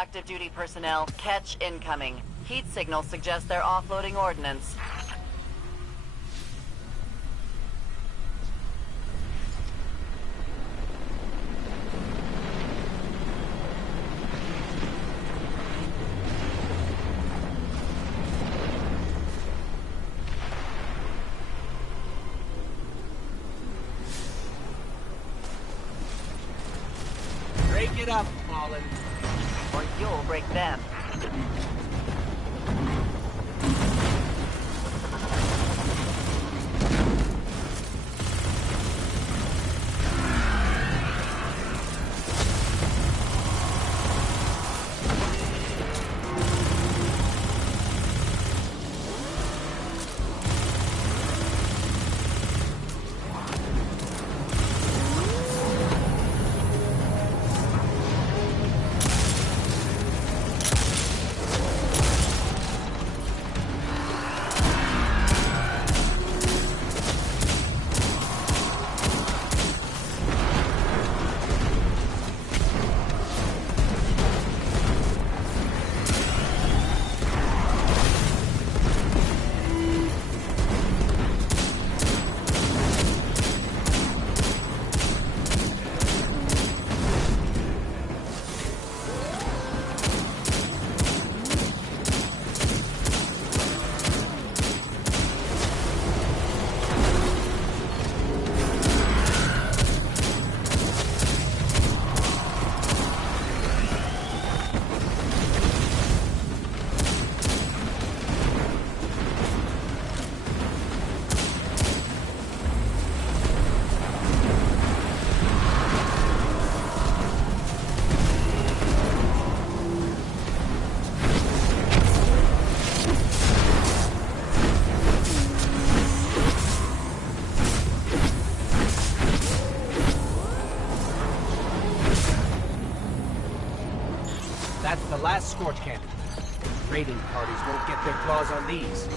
active duty personnel. Catch incoming. Heat signals suggest they're offloading ordnance. Break it up, Fallen. Or you'll break them. That's the last Scorch cannon. Raiding parties won't get their claws on these.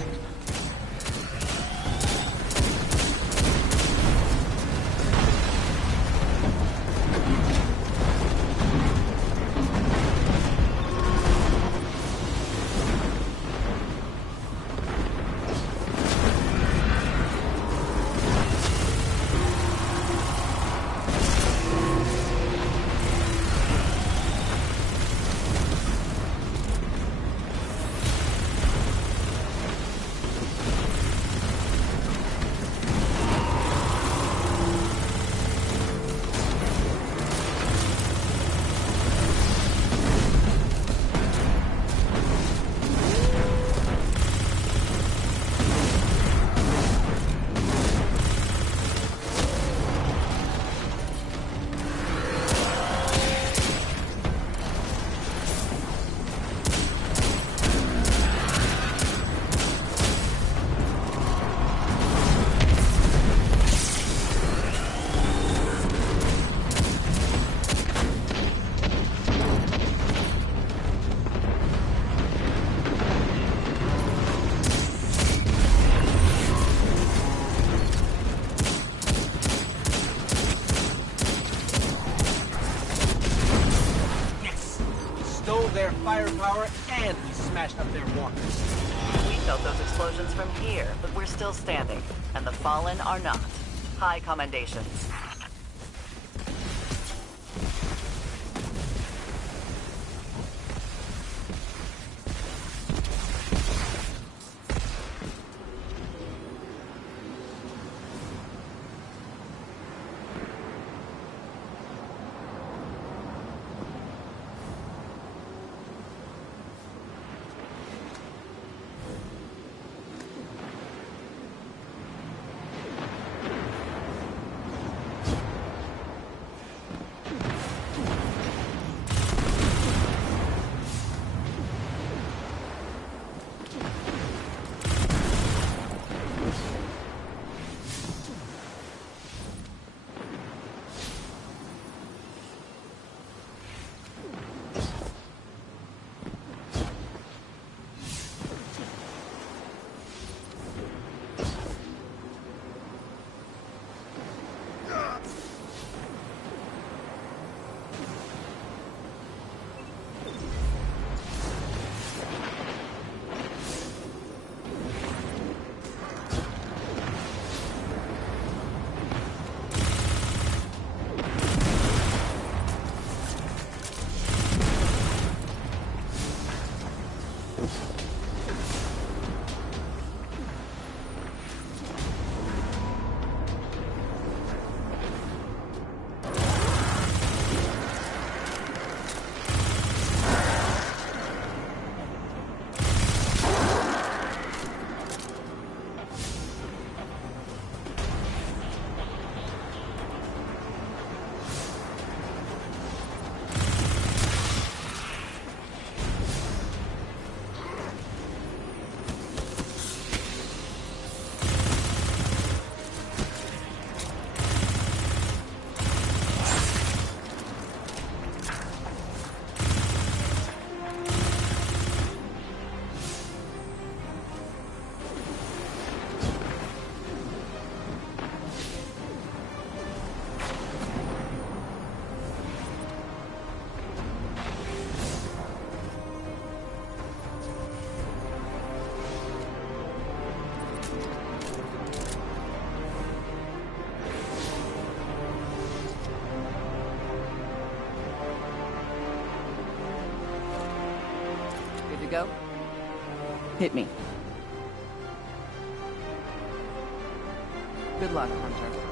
Their firepower, and we smashed up their walkers. We felt those explosions from here, but we're still standing, and the Fallen are not. High commendations. go? Hit me. Good luck, Hunter.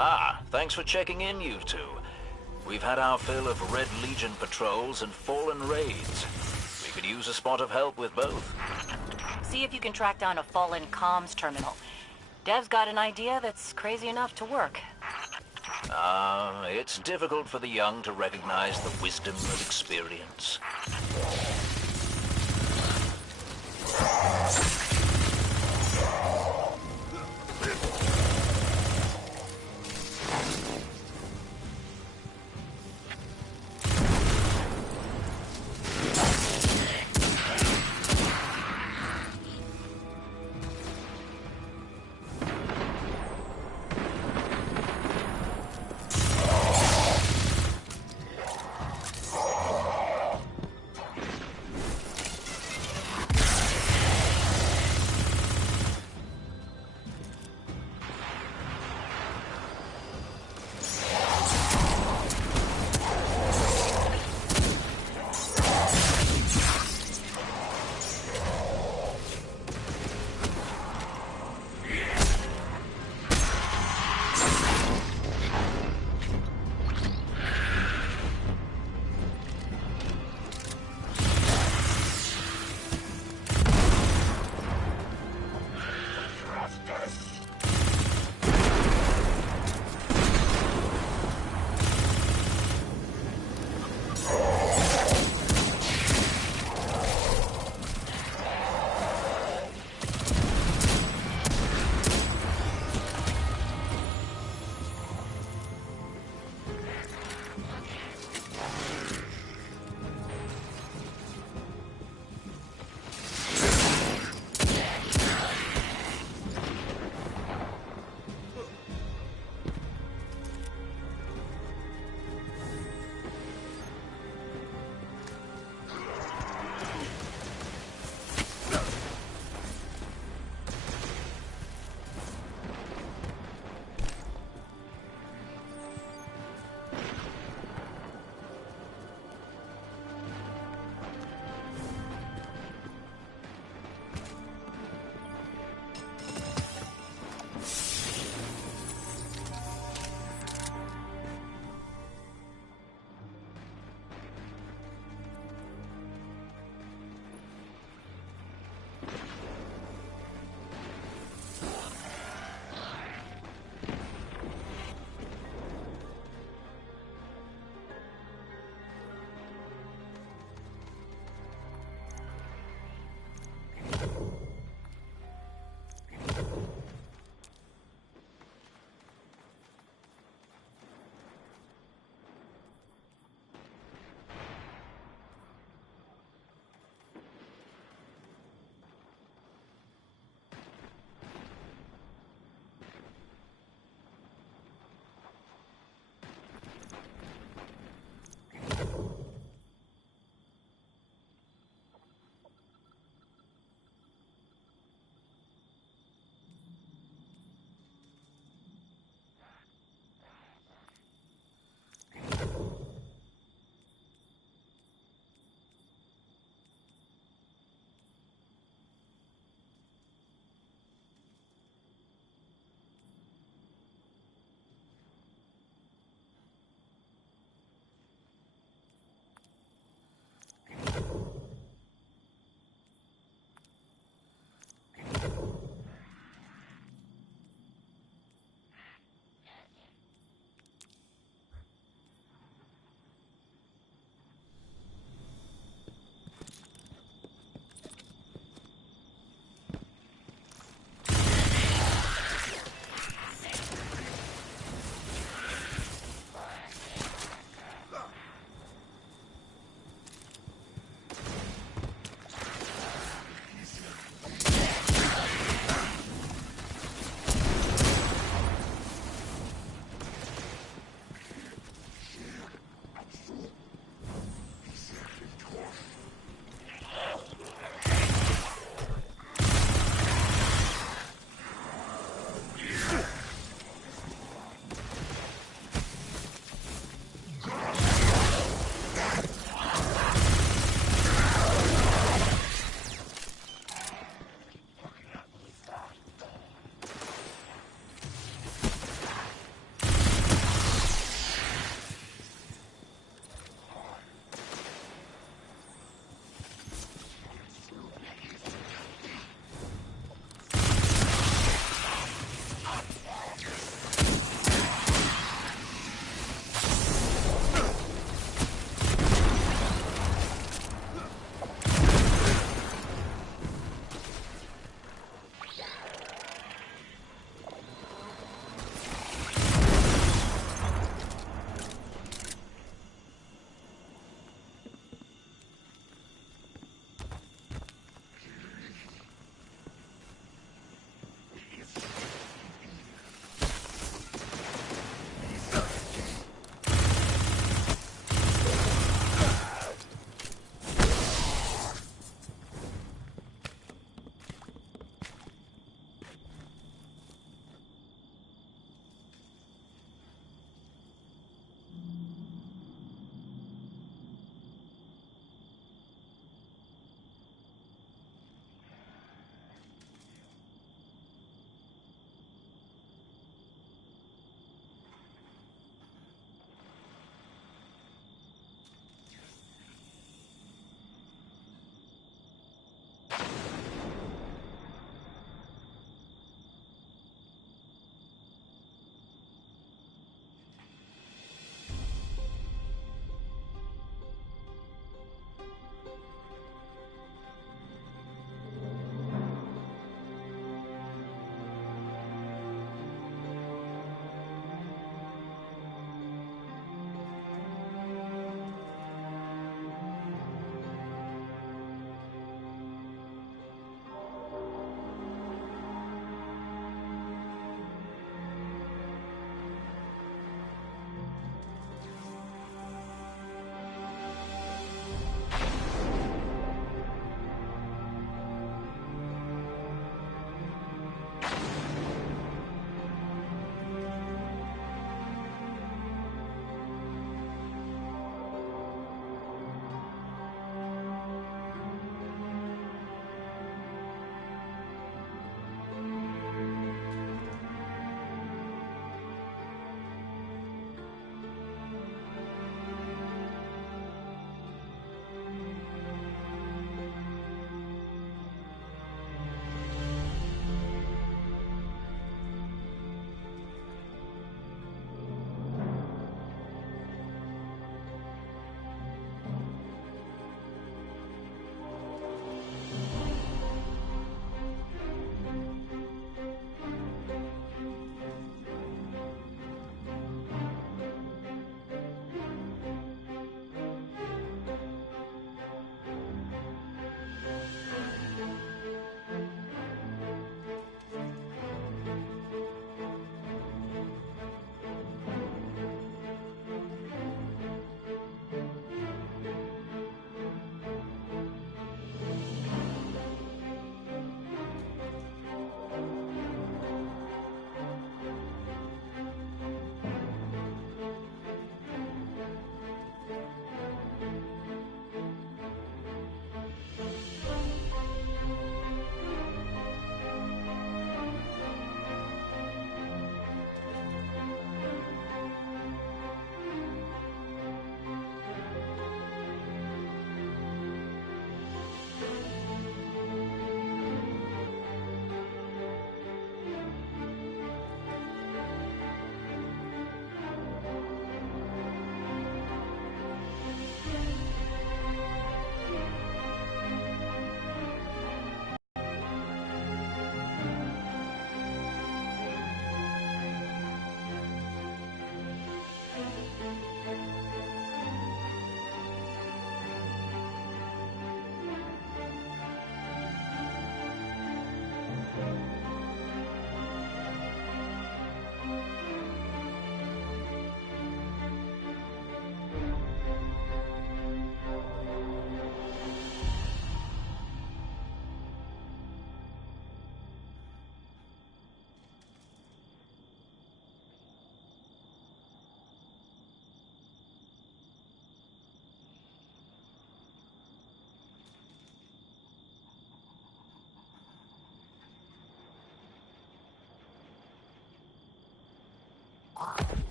Ah, thanks for checking in, you two. We've had our fill of Red Legion patrols and Fallen raids. We could use a spot of help with both. See if you can track down a Fallen comms terminal. Dev's got an idea that's crazy enough to work. It's difficult for the young to recognize the wisdom of experience.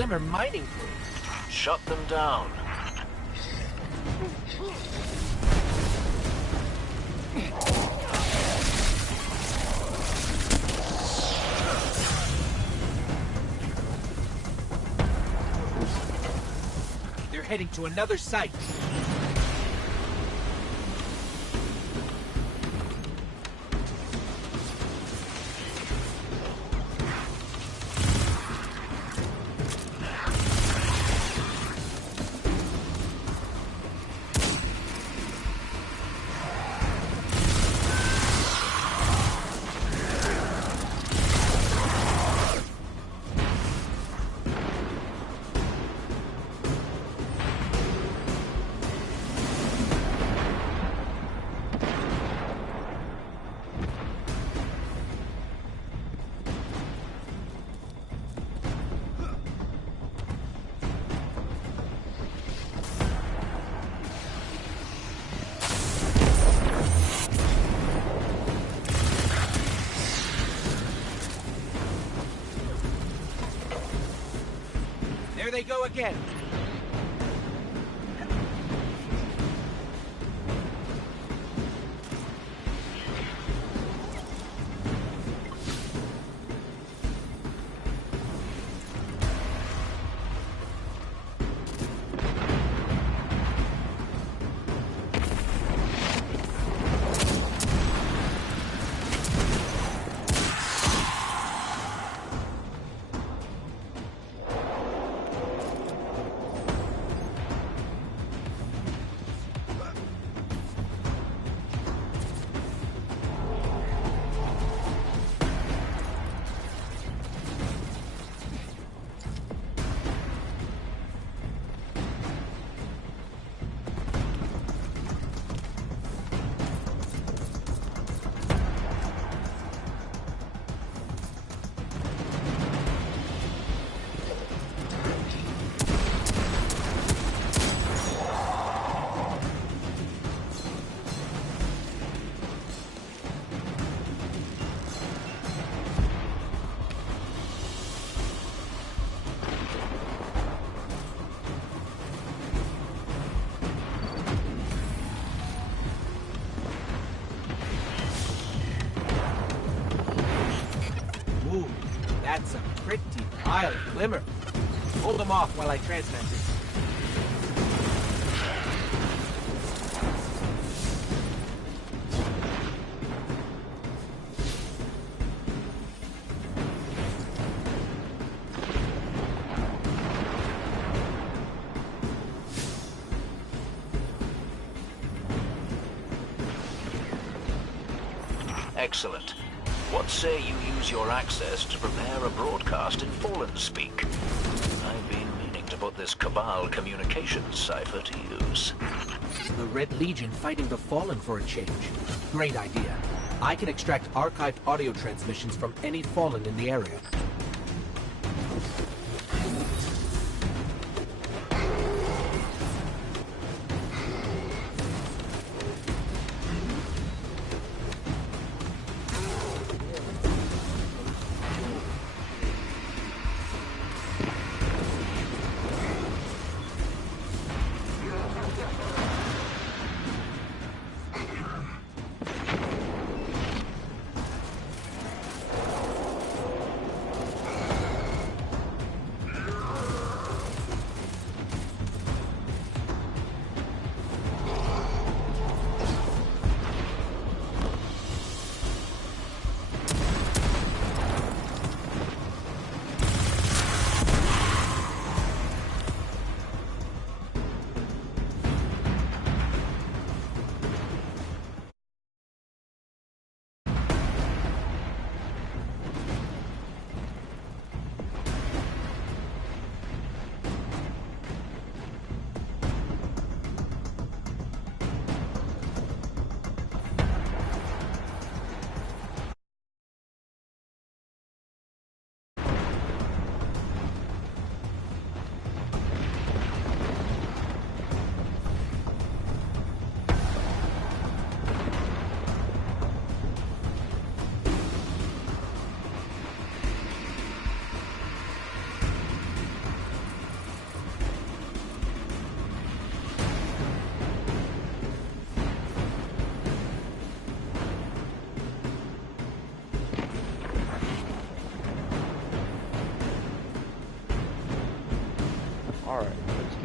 Glimmer mining crew. Shut them down. They're heading to another site. There they go again. Ooh, that's a pretty pile of Glimmer. Hold them off while I transmit this. Excellent. What say you use your access to prepare a broadcast in Fallen speak? I've been meaning to put this Cabal communications cipher to use. The Red Legion fighting the Fallen for a change. Great idea. I can extract archived audio transmissions from any Fallen in the area.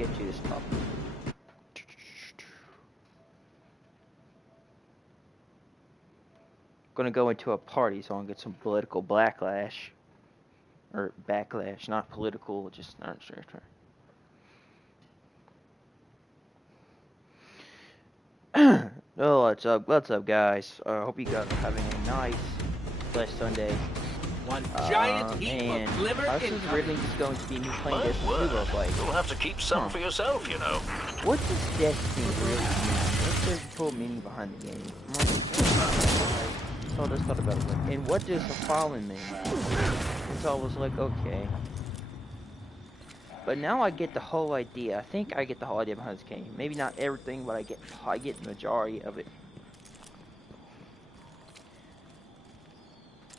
get to this topic. Gonna go into a party so I can get some political backlash. Or backlash, not political, just not sure. Oh, what's up, guys? Hope you guys are having a nice, blessed Sunday. One giant heap and of liver this is incoming. really just going to be me playing My this word, Google like. you'll have to keep some for yourself, you know. What does Destiny really mean? What's the full meaning behind the game? So I just thought about it. And what does the Fallen mean? And so I was like, okay. But now I get the whole idea. I think I get the whole idea behind this game. Maybe not everything, but I get the majority of it.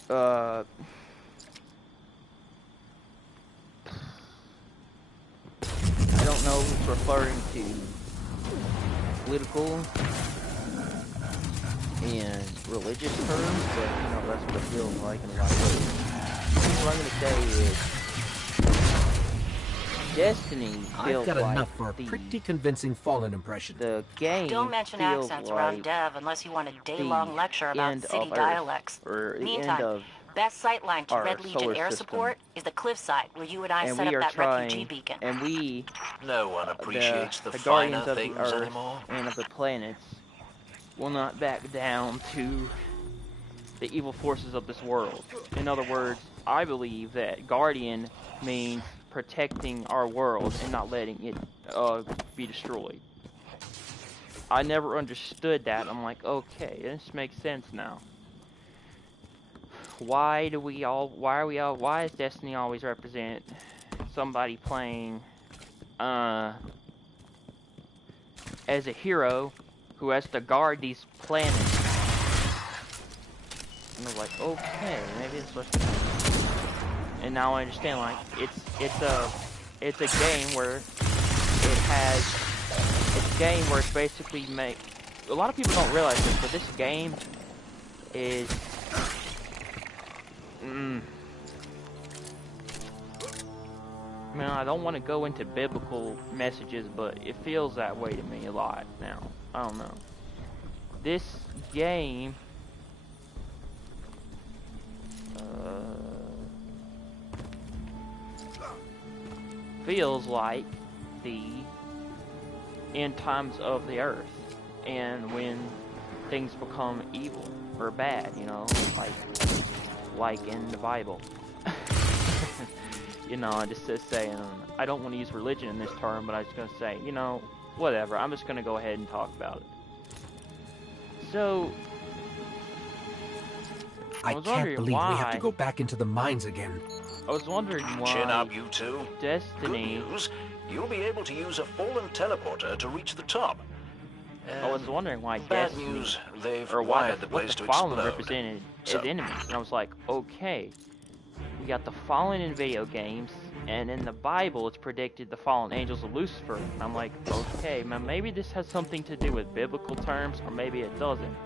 I don't know if it's referring to political and religious terms, but you know, that's what it feels like in a lot of ways. What I'm gonna say is Destiny feels I've got like enough for a pretty convincing Fallen impression. the game Don't mention feels accents like around Dev unless you want a day-long the lecture about end city of Earth, dialects. or the end Meantime, of best sightline to our Red Legion solar air system. support is the cliffside where you and I and set we up are that refugee trying, beacon. and we, No one appreciates the the finer guardians of the things Earth anymore. and of the planets, will not back down to the evil forces of this world. In other words, I believe that Guardian means protecting our world and not letting it be destroyed. I never understood that. I'm like, okay, this makes sense now. Why is Destiny always represent somebody playing as a hero who has to guard these planets? And I was like, okay, maybe it's supposed to be. And now I understand, like, it's a game where it's basically a lot of people don't realize this, but this game is man, I don't want to go into biblical messages, but it feels that way to me a lot now. I don't know. This game feels like the end times of the earth, and when things become evil or bad, you know, like in the Bible. You know, I just saying, I don't want to use religion in this term, but I was just going to say, you know, whatever, I'm just going to go ahead and talk about it. So, I was can't wondering believe we have to why- go back into the mines again. I was wondering Chin up, why you two. Destiny, Good news. You'll be able to use a Fallen teleporter to reach the top. I was wondering why Bad Destiny, news. They've or why wired the what place the to Fallen explode. represented So- as enemies. And I was like, okay, we got the Fallen in video games, and in the Bible it's predicted the fallen angels of Lucifer. And I'm like, okay, man, maybe this has something to do with biblical terms, or maybe it doesn't.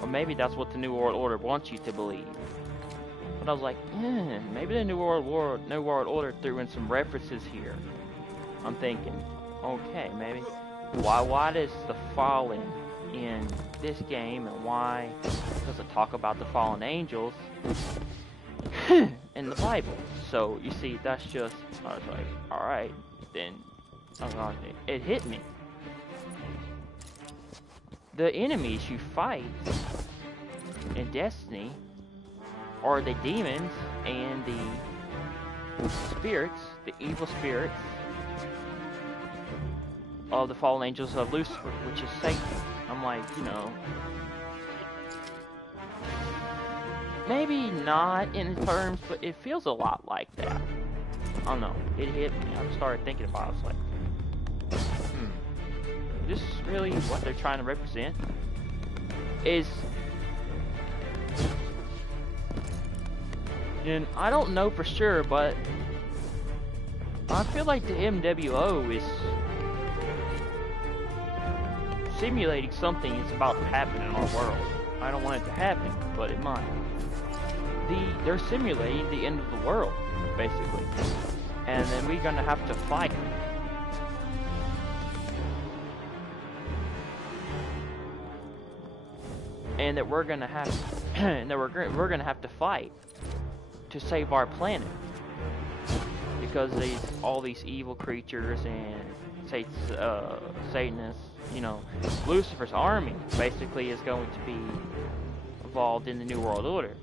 Or maybe that's what the New World Order wants you to believe. But I was like, maybe the New World Order threw in some references here. I'm thinking, okay, maybe. Why does the Fallen in this game, and why does it talk about the fallen angels in the Bible? So, you see, that's just, I was like, alright, then, it hit me. The enemies you fight in Destiny are the demons and the spirits, the evil spirits of the fallen angels of Lucifer, which is Satan. I'm like, you know, maybe not in terms, but it feels a lot like that. I don't know, it hit me. I started thinking about it. I was like, is this really what they're trying to represent? And I don't know for sure, but I feel like the MWO is simulating something that's about to happen in our world. I don't want it to happen, but it might. They're simulating the end of the world, basically. And then we're gonna have to fight and that we're gonna have, and that we're gonna have to fight to save our planet because all these evil creatures and Satanists, you know, Lucifer's army basically is going to be involved in the New World Order,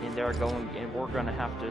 and we're gonna have to.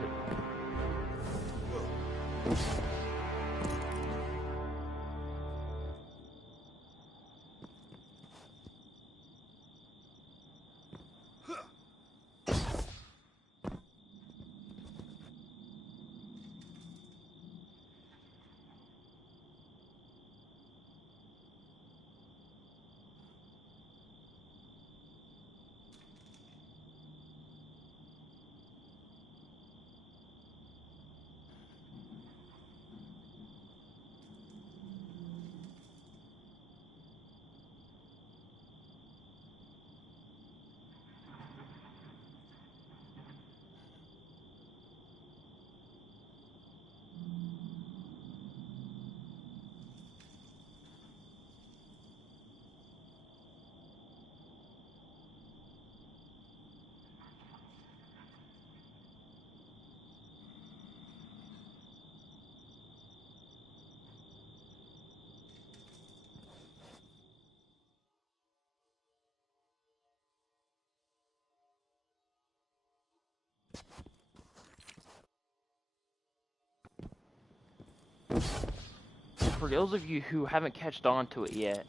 For those of you who haven't catched on to it yet,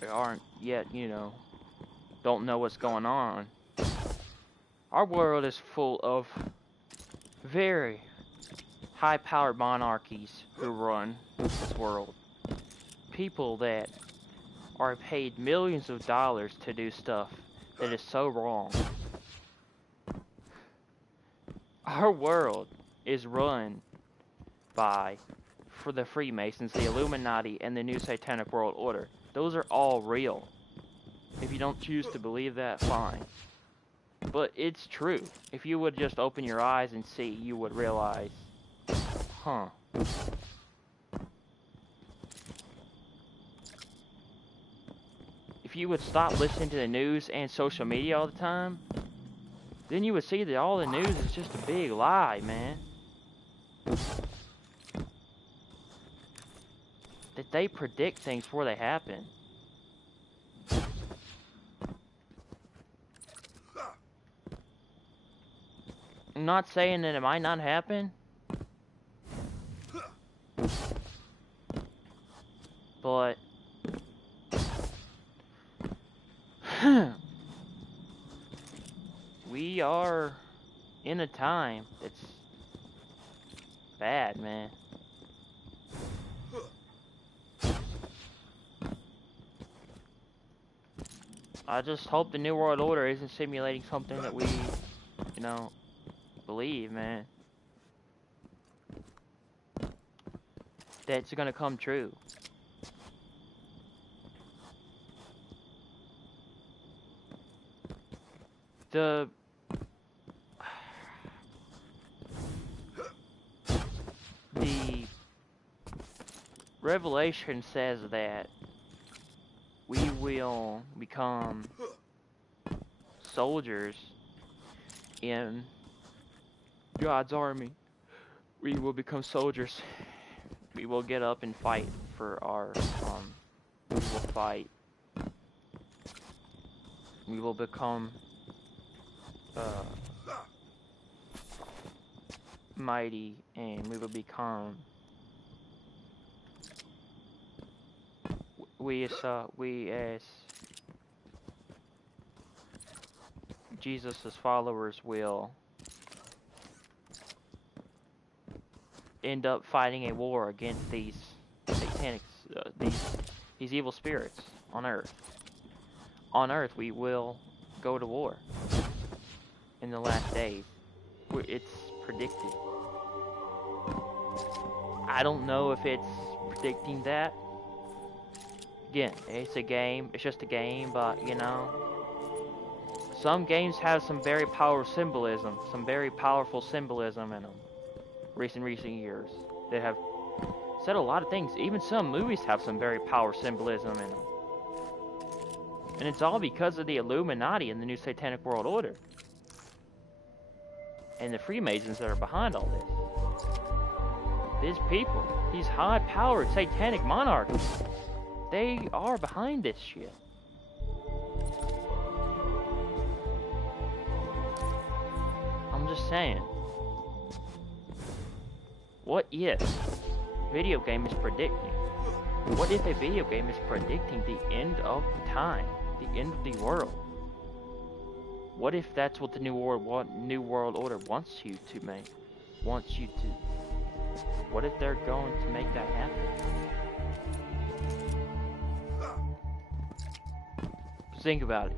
or aren't yet, you know, don't know what's going on, our world is full of very high-powered monarchies who run this world. People that are paid millions of dollars to do stuff that is so wrong. Our world is run by for the Freemasons, the Illuminati, and the New Satanic World Order. Those are all real. If you don't choose to believe that, fine. But it's true. If you would just open your eyes and see, you would realize, huh. If you would stop listening to the news and social media all the time, then you would see that all the news is just a big lie, man. That they predict things before they happen. I'm not saying that it might not happen, but we are in a time that's bad, man. I just hope the New World Order isn't simulating something that we, you know, believe, man. That's gonna come true. The Revelation says that we will become soldiers in God's army. We will become soldiers. We will get up and fight for our, we will fight. We will become, mighty, and we will become, we as Jesus' followers will end up fighting a war against these satanic, these evil spirits on Earth. On Earth, we will go to war in the last days. It's predicted. I don't know if it's predicting that. Again, it's a game. It's just a game, but you know, some games have some very powerful symbolism, in them. Recent years that have said a lot of things. Even some movies have some very powerful symbolism in them. And it's all because of the Illuminati and the New Satanic World Order. And the Freemasons that are behind all this. These people, these high-powered satanic monarchs, they are behind this shit. I'm just saying. What if video game is predicting? What if a video game is predicting the end of time, the end of the world? What if that's what the New World Order wants you to make? Wants you to? What if they're going to make that happen? Think about it.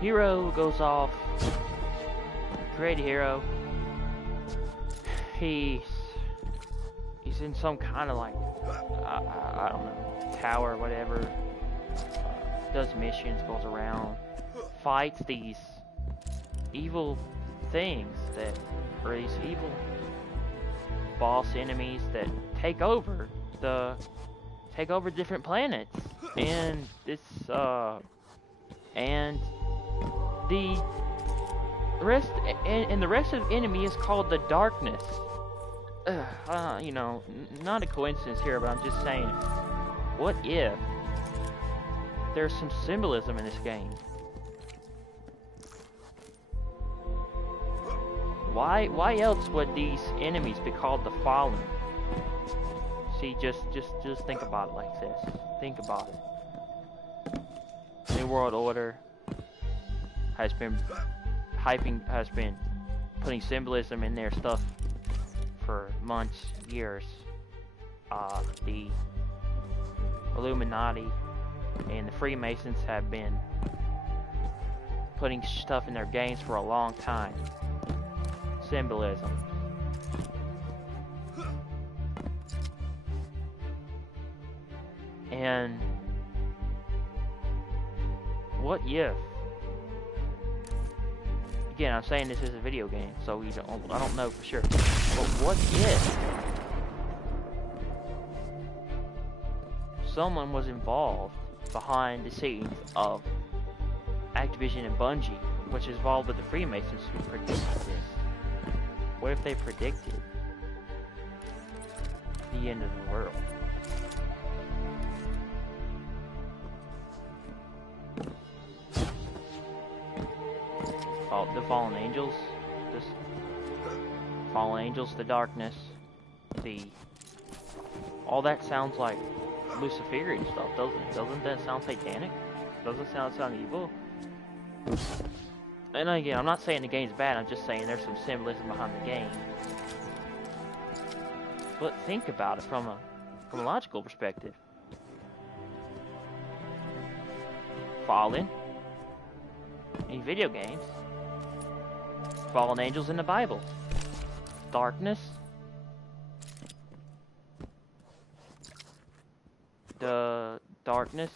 Hero goes off. Great hero. He's in some kind of like I don't know, tower or whatever. Does missions, goes around, fights these evil things that are these evil boss enemies that take over different planets, and this and the rest and the rest of the enemy is called the Darkness. You know, not a coincidence here, but I'm just saying, what if there's some symbolism in this game? Why else would these enemies be called the Fallen? See, just think about it like this. Think about it. New World Order has been putting symbolism in their stuff for months, years. The Illuminati and the Freemasons have been putting stuff in their games for a long time. Symbolism. And what if? Again, I'm saying this is a video game, so I don't know for sure. But what if someone was involved behind the scenes of Activision and Bungie, which is involved with the Freemasons, who predicted this? What if they predicted the end of the world? The fallen angels, the darkness, all that sounds like Luciferian stuff, doesn't it? Doesn't that sound satanic? Doesn't sound evil? And again, I'm not saying the game's bad, I'm just saying there's some symbolism behind the game. But think about it from a logical perspective. Fallen in video games. Fallen angels in the Bible. Darkness. The darkness,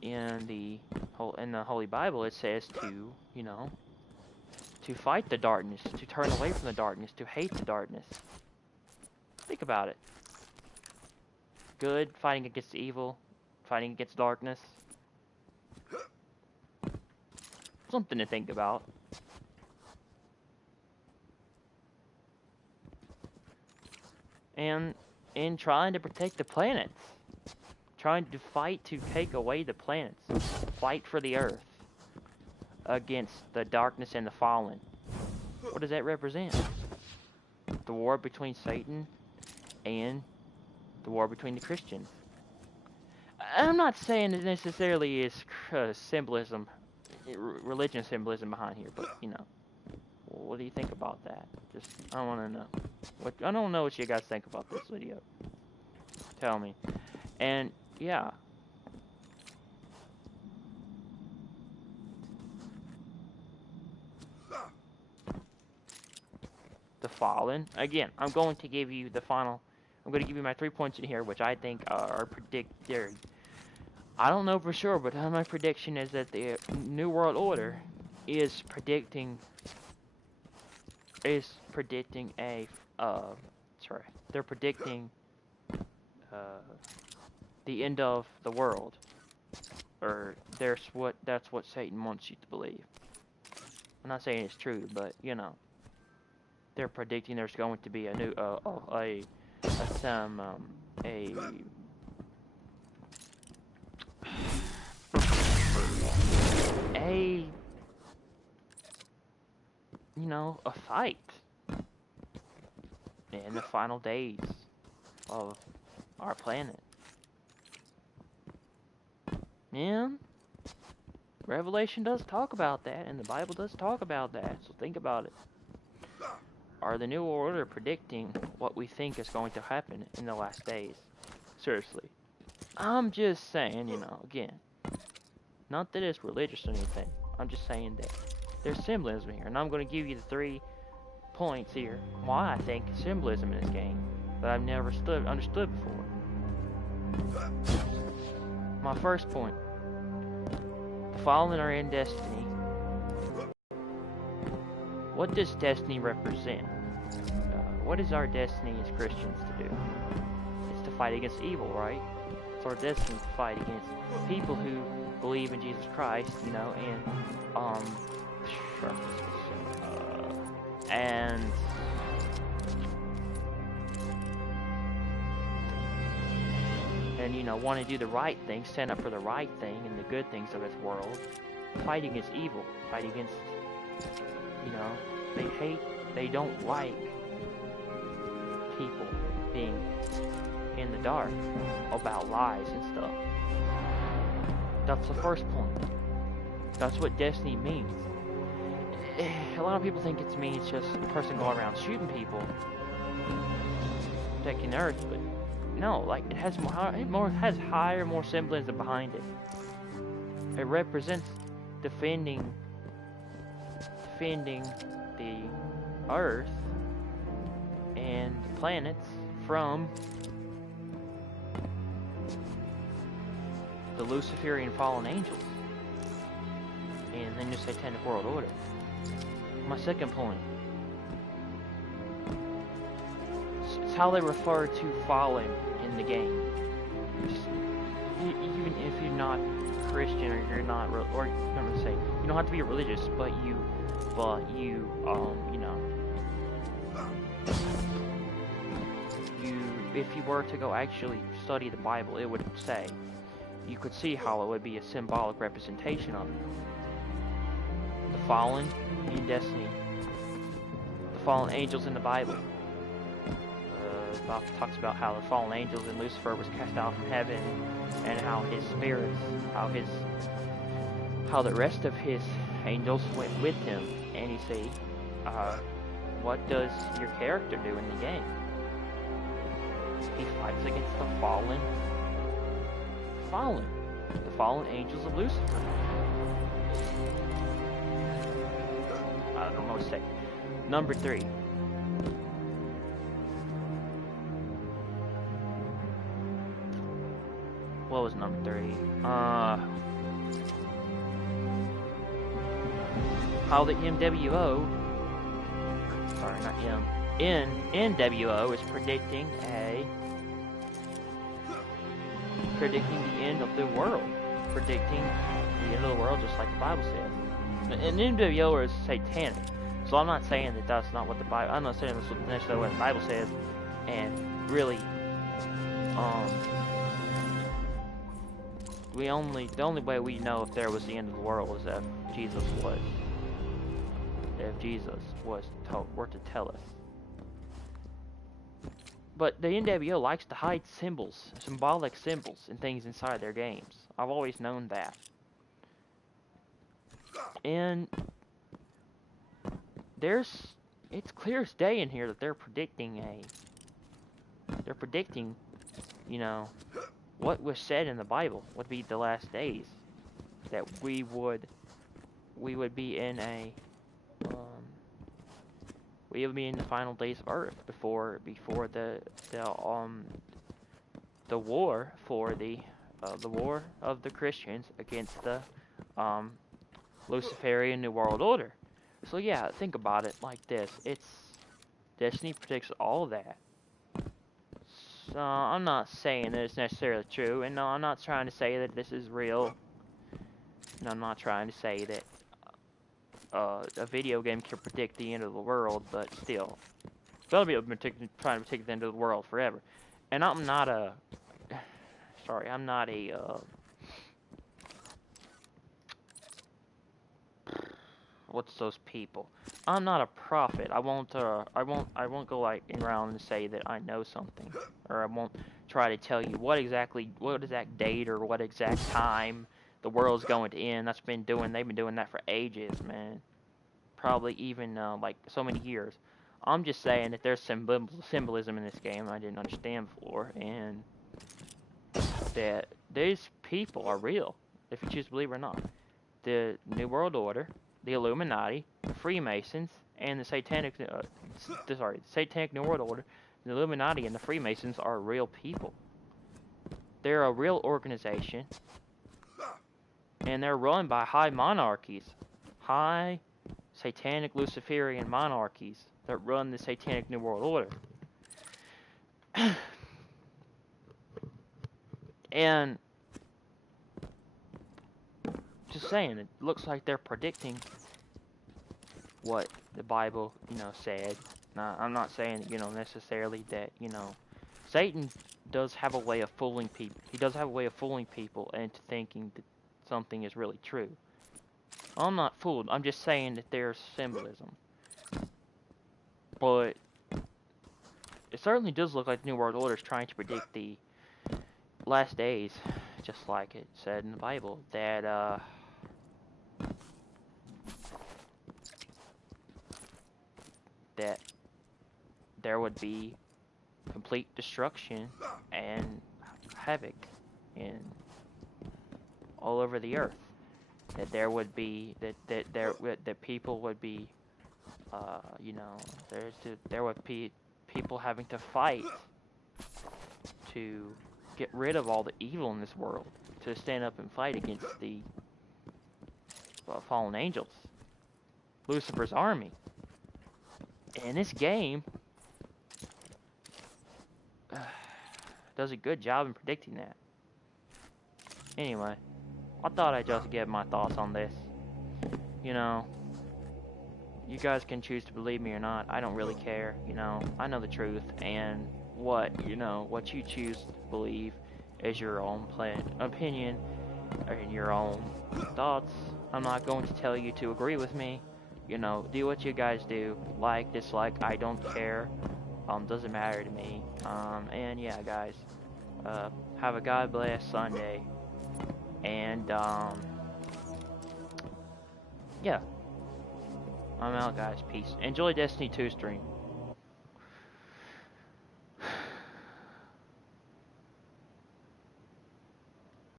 in the Holy Bible, it says to, you know, to fight the darkness, to turn away from the darkness, to hate the darkness. Think about it. Good fighting against evil, fighting against darkness. Something to think about. And in trying to protect the planets, trying to fight to take away the planets, fight for the Earth against the darkness and the fallen. What does that represent? The war between Satan and the war between the Christians. I'm not saying it necessarily is symbolism, religion symbolism behind here, but you know, what do you think about that? Just, I want to know. I don't know what you guys think about this video. Tell me. And yeah. The Fallen. Again, I'm going to give you the final. I'm going to give you my 3 points in here, which I think are predicted. I don't know for sure, but my prediction is that the New World Order is predicting they're predicting the end of the world. or that's what Satan wants you to believe. I'm not saying it's true, but you know, they're predicting there's going to be a new a you know, a fight in the final days of our planet. Yeah, Revelation does talk about that, and the Bible does talk about that, so think about it. Are the New World Order predicting what we think is going to happen in the last days? Seriously. I'm just saying, you know, again, not that it's religious or anything, I'm just saying that there's symbolism here, and I'm going to give you the 3 points here why I think symbolism in this game that I've never understood before. My first point: the fallen are in destiny. What does destiny represent? What is our destiny as Christians to do? It's to fight against evil, right? It's our destiny to fight against people who believe in Jesus Christ, you know, and you know, want to do the right thing, stand up for the right thing and the good things of this world, fight against evil, fight against, you know, they don't like people being in the dark about lies and stuff. That's the first point. That's what destiny means. A lot of people think it means just a person going around shooting people, protecting the earth, but no, like it has higher, more symbolism behind it. It represents defending the earth and the planets from the Luciferian fallen angels and the new satanic world order. My second point, it's how they refer to fallen in the game. Even if you're not Christian or you're not, or I'm gonna say, you don't have to be religious, but you know, if you were to go actually study the Bible, it would say, you could see how it would be a symbolic representation of it. The fallen in destiny, the fallen angels in the Bible. The Bible talks about how the fallen angels and Lucifer was cast out from heaven, and how his spirits, how the rest of his angels went with him. And you see, what does your character do in the game? He fights against the fallen angels of Lucifer. I don't know what to say. Number 3. What was number 3? How the NWO, sorry, not M, NWO is predicting the end of the world. Predicting the end of the world, just like the Bible says. And NWO is satanic. So I'm not saying that that's not what the Bible, I'm not saying that's necessarily what the Bible says. And really, the only way we know if there was the end of the world is if Jesus were to tell us. But the NWO likes to hide symbols, symbolic symbols, and things inside their games. I've always known that. And it's clear as day in here that they're predicting, you know, what was said in the Bible would be the last days. That we would be in the final days of Earth before the war of the Christians against the Luciferian New World Order. So yeah, think about it like this. Destiny predicts all of that. So I'm not saying that it's necessarily true, and no, I'm not trying to say that this is real. And I'm not trying to say that a video game can predict the end of the world, but still, they'll be trying to predict the end of the world forever. And I'm not a, sorry, I'm not a, what's those people? I'm not a prophet. I won't go like around and say that I know something, or I won't try to tell you what exact date or what exact time the world's going to end. They've been doing that for ages, man. Probably even like so many years. I'm just saying that there's symbolism in this game I didn't understand before, and that these people are real, if you choose to believe it or not. The New World Order, the Illuminati, the Freemasons, and the Satanic New World Order, the Illuminati and the Freemasons are real people. They're a real organization, and they're run by high monarchies, high satanic Luciferian monarchies that run the Satanic New World Order. And just saying, it looks like they're predicting what the Bible, said. Now, I'm not saying, necessarily that, Satan does have a way of fooling people. He does have a way of fooling people into thinking that something is really true. I'm not fooled. I'm just saying that there's symbolism. But it certainly does look like the New World Order is trying to predict the last days, just like it said in the Bible, that that there would be complete destruction and havoc in all over the earth. That there would be that people would be, there would be people having to fight to get rid of all the evil in this world, to stand up and fight against the fallen angels, Lucifer's army. And this game does a good job in predicting that. Anyway, I thought I'd just give my thoughts on this. You guys can choose to believe me or not. I don't really care. I know the truth, and what you choose to believe is your own opinion and your own thoughts. I'm not going to tell you to agree with me. Do what you guys do. Like, dislike, I don't care. Doesn't matter to me. And yeah, guys, have a God bless Sunday. And yeah, I'm out, guys. Peace. Enjoy Destiny 2 stream.